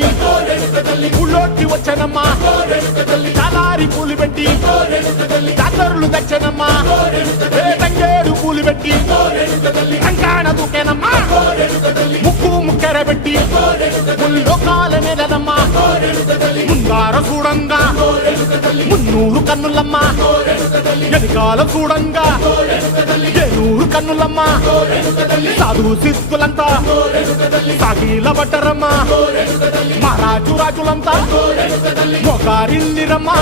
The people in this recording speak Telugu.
పెట్టి ఊళ్ళోకి వచ్చానమ్మా చాలారి పూలు పెట్టి జాతరులు తెచ్చానమ్మా తంగేడు పూలు పెట్టి కంకాణ దూకేనమ్మా ముక్కు ముక్కెర పెట్టి ముల్లోకాల నెలనమ్మా ముందార చూడంగా మున్నూరు కన్నులమ్మా వెనకాల చూడంగా ఏనూరు కన్నులమ్మా సాధువు సిద్ధులంతా సాగిల బట్టరమ్మా మహారాజు రాజులంతా మొగారిల్లిరమ్మా